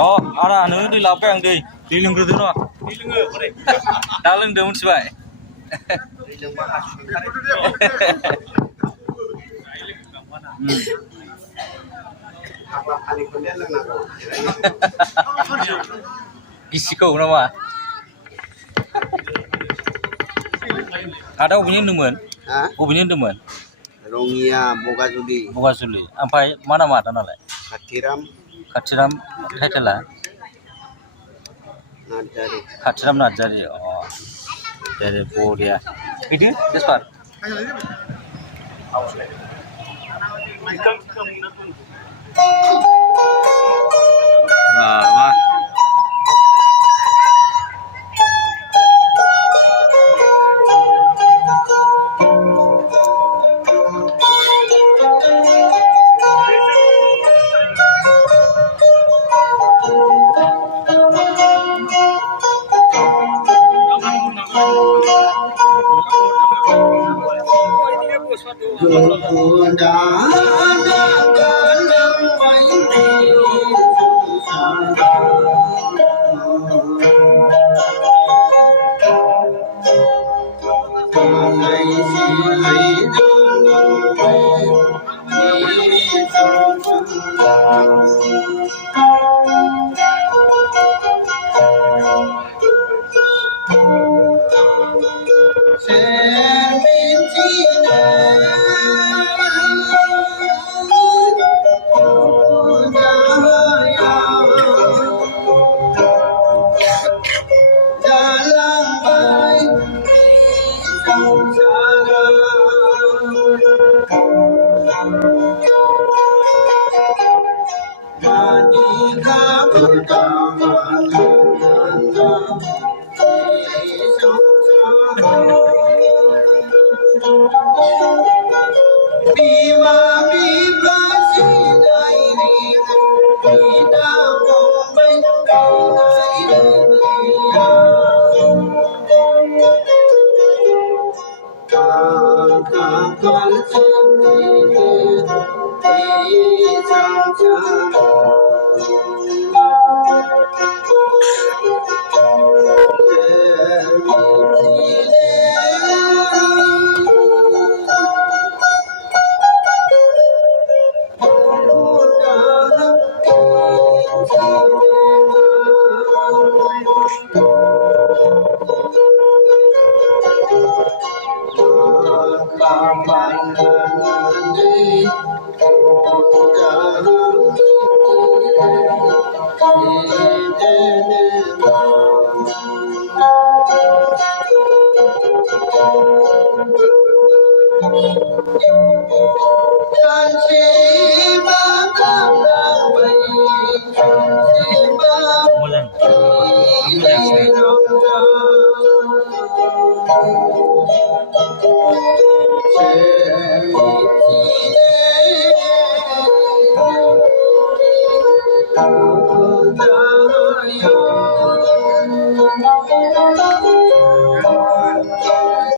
đó ara nớ đi làm beng đi lưng gitu no đi lưng boleh dah lưng dah muncul Isi kau nama ada opini demen opini demen Rongia Boga Suli ampai mana mata nalai Katiram title Katiram Najari oh dari Bodia itu this part wah